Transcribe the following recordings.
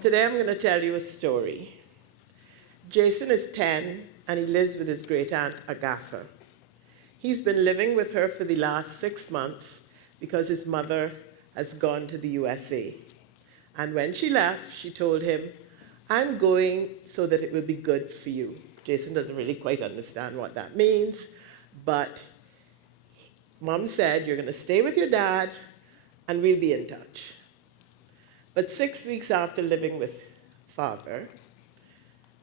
Today I'm going to tell you a story. Jason is 10 and he lives with his great aunt Agatha. He's been living with her for the last 6 months because his mother has gone to the USA. And when she left, she told him, "I'm going so that it will be good for you." Jason doesn't really quite understand what that means, but Mom said, "You're going to stay with your dad and we'll be in touch." But 6 weeks after living with father,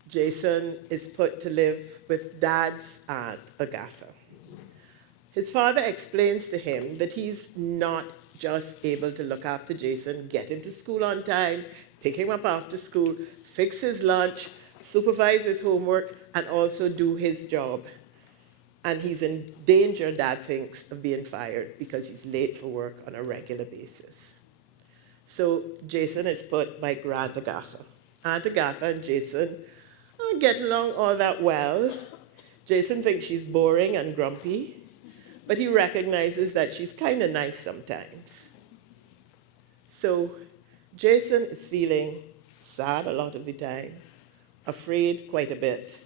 Jason is put to live with dad's aunt, Agatha. His father explains to him that he's not just able to look after Jason, get him to school on time, pick him up after school, fix his lunch, supervise his homework, and also do his job. And he's in danger, Dad thinks, of being fired because he's late for work on a regular basis. So Jason is put by Aunt Agatha. Aunt Agatha and Jason get along all that well. Jason thinks she's boring and grumpy, but he recognizes that she's kind of nice sometimes. So Jason is feeling sad a lot of the time, afraid quite a bit,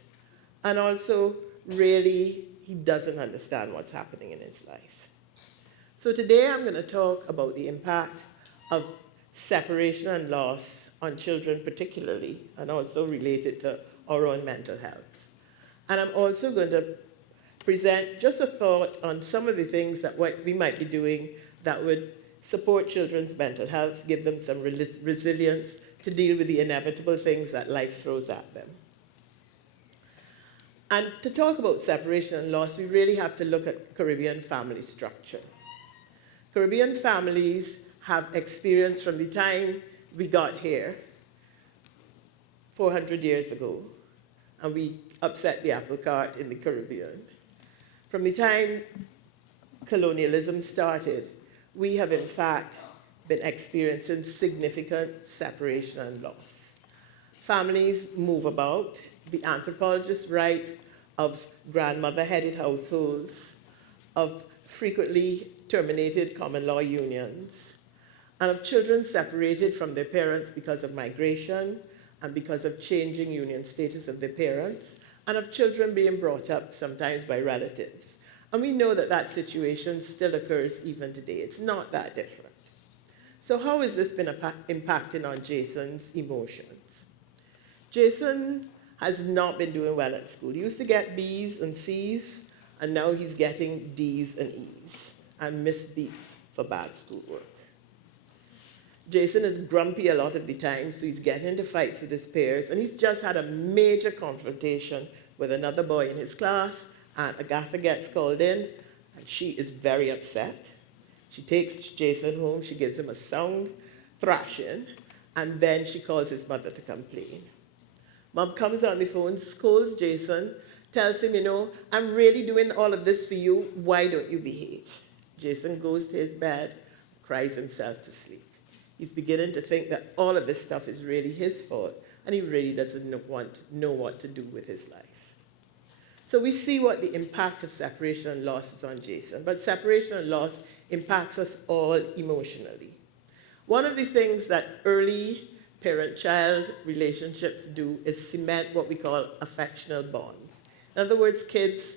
and also really he doesn't understand what's happening in his life. So today I'm going to talk about the impact of separation and loss on children particularly, and also related to our own mental health. And I'm also going to present just a thought on some of the things that we might be doing that would support children's mental health, give them some resilience to deal with the inevitable things that life throws at them. And to talk about separation and loss, we really have to look at Caribbean family structure. Caribbean families have experienced from the time we got here 400 years ago, and we upset the apple cart in the Caribbean. From the time colonialism started, we have in fact been experiencing significant separation and loss. Families move about. The anthropologists write of grandmother-headed households, of frequently terminated common law unions, and of children separated from their parents because of migration and because of changing union status of their parents, and of children being brought up sometimes by relatives. And we know that that situation still occurs even today. It's not that different. So how has this been impacting on Jason's emotions? Jason has not been doing well at school. He used to get B's and C's, and now he's getting D's and E's, and missed beats for bad schoolwork. Jason is grumpy a lot of the time, so he's getting into fights with his peers, and he's just had a major confrontation with another boy in his class, and Agatha gets called in, and she is very upset. She takes Jason home, she gives him a sound thrashing, and then she calls his mother to complain. Mom comes on the phone, scolds Jason, tells him, "I'm really doing all of this for you, why don't you behave?" Jason goes to his bed, cries himself to sleep. He's beginning to think that all of this stuff is really his fault, and he really doesn't know what to do with his life. So we see what the impact of separation and loss is on Jason, but separation and loss impacts us all emotionally. One of the things that early parent-child relationships do is cement what we call affectional bonds. In other words, kids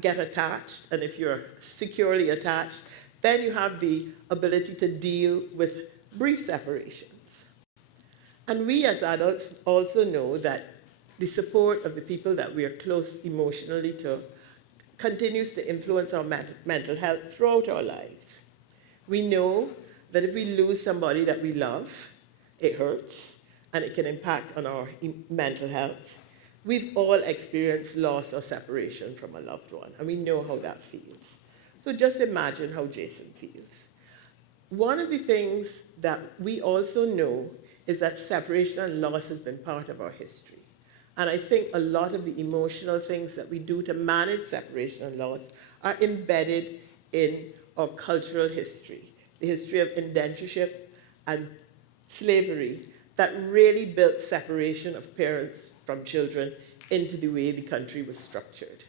get attached, and if you're securely attached, then you have the ability to deal with brief separations. And we as adults also know that the support of the people that we are close emotionally to continues to influence our mental health throughout our lives. We know that if we lose somebody that we love, it hurts, and it can impact on our mental health. We've all experienced loss or separation from a loved one, and we know how that feels. So just imagine how Jason feels. One of the things that we also know is that separation and loss has been part of our history. And I think a lot of the emotional things that we do to manage separation and loss are embedded in our cultural history, the history of indentureship and slavery that really built separation of parents from children into the way the country was structured.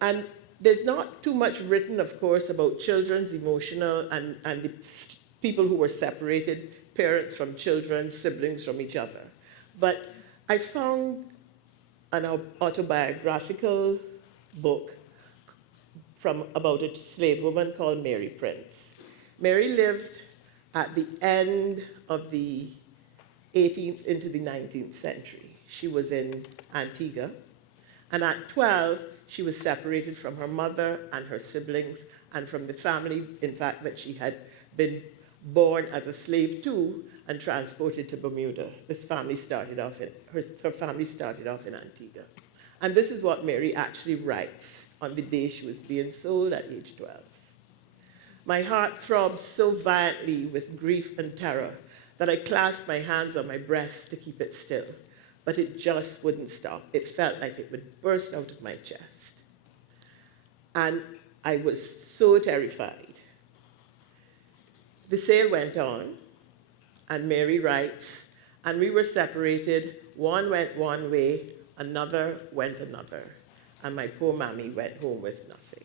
And there's not too much written, of course, about children's emotional and the people who were separated, parents from children, siblings from each other. But I found an autobiographical book about a slave woman called Mary Prince. Mary lived at the end of the 18th into the 19th century. She was in Antigua, and at 12, she was separated from her mother and her siblings and from the family, in fact, that she had been born as a slave to and transported to Bermuda. This family started off her family started off in Antigua. And this is what Mary actually writes on the day she was being sold at age 12. My heart throbbed so violently with grief and terror that I clasped my hands on my breast to keep it still, but it just wouldn't stop. It felt like it would burst out of my chest. And I was so terrified. The sale went on, and Mary writes, and we were separated. One went one way, another went another, and my poor mammy went home with nothing.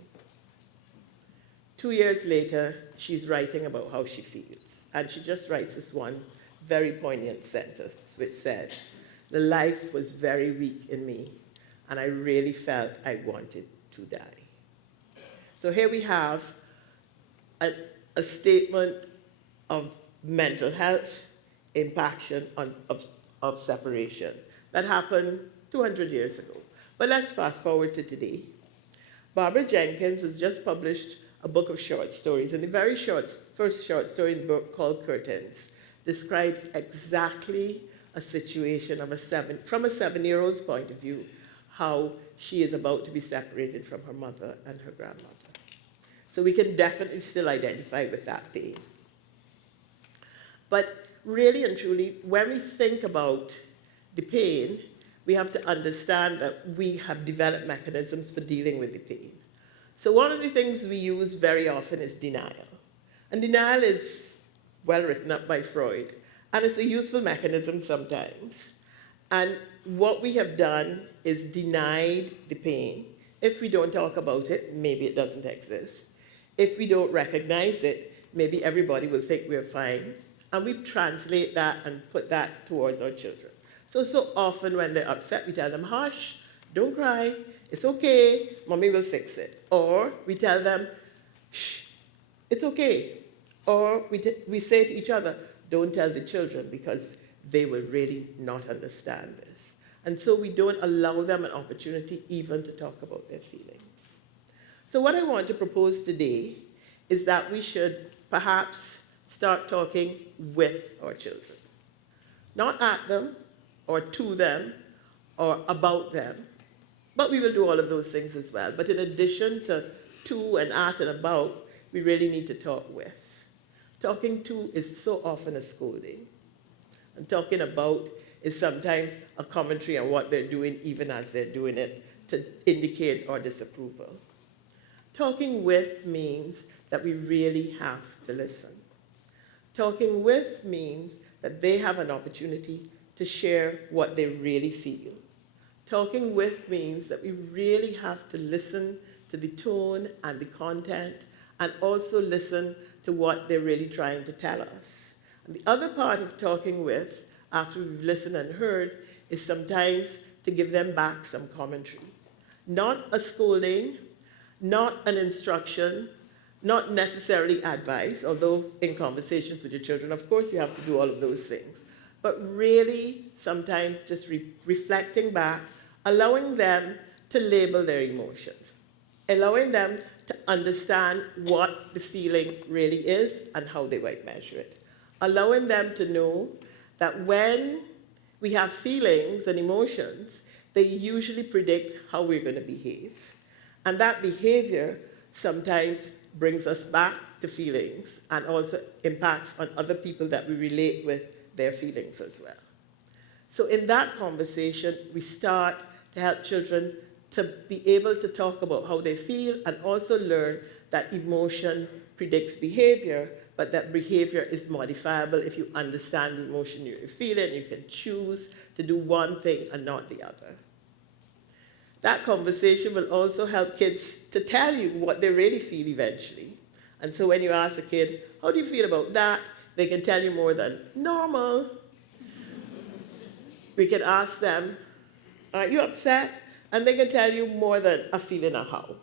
2 years later, she's writing about how she feels, and she just writes this one very poignant sentence, which said, "The life was very weak in me, and I really felt I wanted to die." So here we have a statement of mental health impaction of separation that happened 200 years ago. But let's fast forward to today. Barbara Jenkins has just published a book of short stories, and the very first short story in the book, called Curtains, describes exactly a situation from a 7-year-old's point of view, how she is about to be separated from her mother and her grandmother. So we can definitely still identify with that pain. But really and truly, when we think about the pain, we have to understand that we have developed mechanisms for dealing with the pain. So one of the things we use very often is denial. And denial is well written up by Freud, and it's a useful mechanism sometimes. And what we have done is denied the pain. If we don't talk about it, maybe it doesn't exist. If we don't recognize it, maybe everybody will think we're fine. And we translate that and put that towards our children. So often when they're upset, we tell them, "Hush, don't cry, it's okay, mommy will fix it." Or we tell them, "Shh, it's okay." Or we say to each other, "Don't tell the children because they will really not understand this." And so we don't allow them an opportunity even to talk about their feelings. So what I want to propose today is that we should perhaps start talking with our children. Not at them, or to them, or about them, but we will do all of those things as well. But in addition to and at and about, we really need to talk with. Talking to is so often a scolding, and talking about is sometimes a commentary on what they're doing, even as they're doing it, to indicate our disapproval. Talking with means that we really have to listen. Talking with means that they have an opportunity to share what they really feel. Talking with means that we really have to listen to the tone and the content, and also listen to what they're really trying to tell us. And the other part of talking with, after we've listened and heard, is sometimes to give them back some commentary. Not a scolding, not an instruction, not necessarily advice, although in conversations with your children, of course, you have to do all of those things. But really, sometimes just reflecting back, allowing them to label their emotions, allowing them to understand what the feeling really is and how they might measure it, allowing them to know that when we have feelings and emotions, they usually predict how we're going to behave. And that behavior sometimes brings us back to feelings and also impacts on other people that we relate with their feelings as well. So in that conversation, we start to help children to be able to talk about how they feel, and also learn that emotion predicts behavior, but that behavior is modifiable if you understand the emotion you're feeling. You can choose to do one thing and not the other. That conversation will also help kids to tell you what they really feel eventually. And so when you ask a kid, how do you feel about that? They can tell you more than normal. We can ask them, are you upset? And they can tell you more than a feeling of how.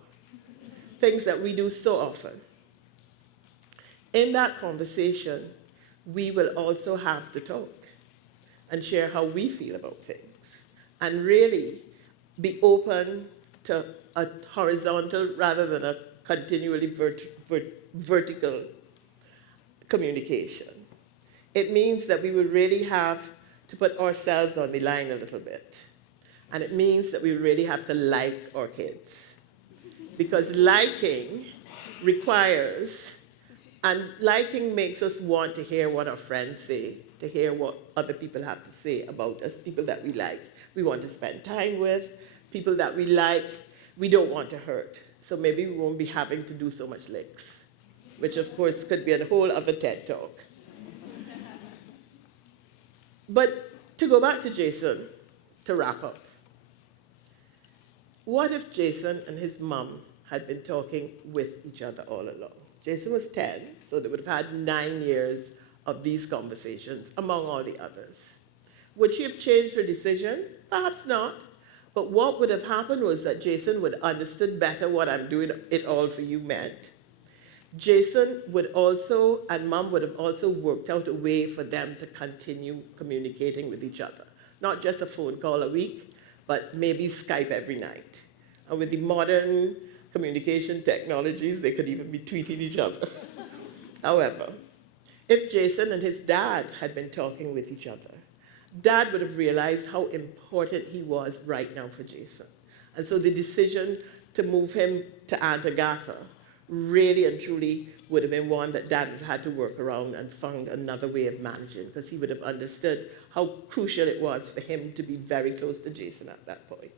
Things that we do so often. In that conversation, we will also have to talk and share how we feel about things and really be open to a horizontal rather than a continually vertical communication. It means that we would really have to put ourselves on the line a little bit. And it means that we really have to like our kids. Because liking requires, and liking makes us want to hear what our friends say, to hear what other people have to say about us, people that we like. We want to spend time with, people that we like, we don't want to hurt. So maybe we won't be having to do so much licks, which of course could be a whole other TED talk. But to go back to Jason, to wrap up, what if Jason and his mom had been talking with each other all along? Jason was 10, so they would have had 9 years of these conversations, among all the others. Would she have changed her decision? Perhaps not. But what would have happened was that Jason would have understood better what I'm doing it all for you meant. Jason would also, and Mom would have also worked out a way for them to continue communicating with each other. Not just a phone call a week, but maybe Skype every night. And with the modern communication technologies, they could even be tweeting each other. However, if Jason and his dad had been talking with each other, Dad would have realized how important he was right now for Jason. And so the decision to move him to Aunt Agatha really and truly would have been one that Dad would have had to work around and found another way of managing, because he would have understood how crucial it was for him to be very close to Jason at that point.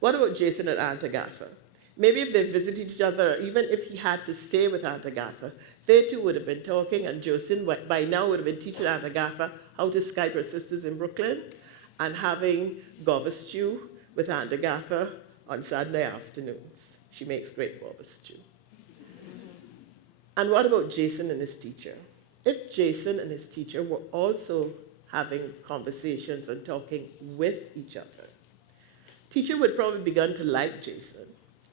What about Jason and Aunt Agatha? Maybe if they visited each other, even if he had to stay with Aunt Agatha, they too would have been talking, and Jason by now would have been teaching Aunt Agatha how to Skype her sisters in Brooklyn and having guava stew with Aunt Agatha on Saturday afternoons. She makes great guava stew. And what about Jason and his teacher? If Jason and his teacher were also having conversations and talking with each other, teacher would probably begun to like Jason,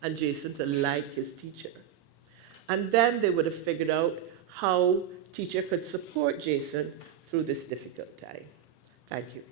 and Jason to like his teacher. And then they would have figured out how teacher could support Jason through this difficult time. Thank you.